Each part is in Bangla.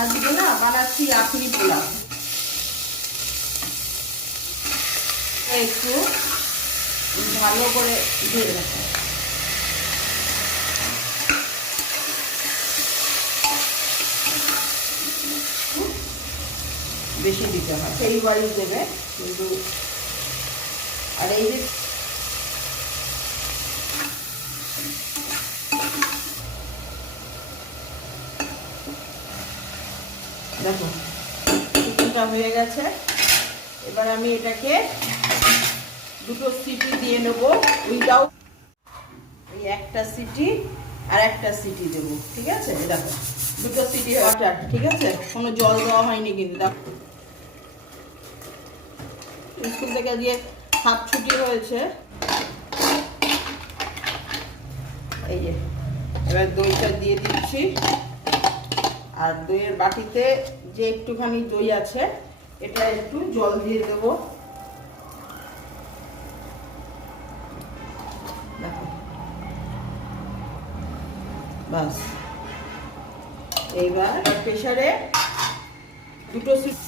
আজকে না বানাচ্ছি আখরি পোলাও। একটু ভালো করে দিয়ে রাখো। বেশি দিতে হয়, সেইবারই দেবে কিন্তু। আর এই যে দেখো চিকেনটা হয়ে গেছে। এবার আমি এটাকে দুটো সিটি দিয়ে নেব। উইদাউট এই একটা সিটি আর একটা সিটি দেবো, ঠিক আছে? দেখো দুটো সিটি ওয়াটার, ঠিক আছে? কোনো জল দেওয়া হয়নি কিন্তু। দেখো স্কুল থেকে দিয়ে হাফ ছুটি হয়েছে। এই যে এবার দইটা দিয়ে দিচ্ছি। আর দইয়ের বাটিতে যে একটুখানি দই আছে এটা একটু জল দিয়ে দেবো। দেখো বাস। এইবার প্রেসারে দুটো সিটি।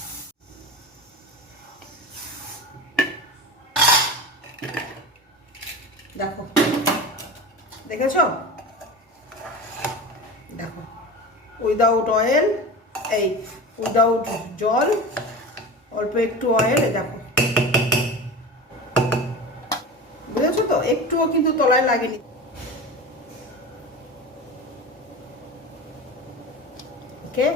দেখো দেখেছো? দেখো উইদাউট অয়েল, এই উইদাউট জল, অল্প একটু অয়েল। দেখো বুঝেছো তো? একটুও কিন্তু তলায় লাগেনি। ওকে।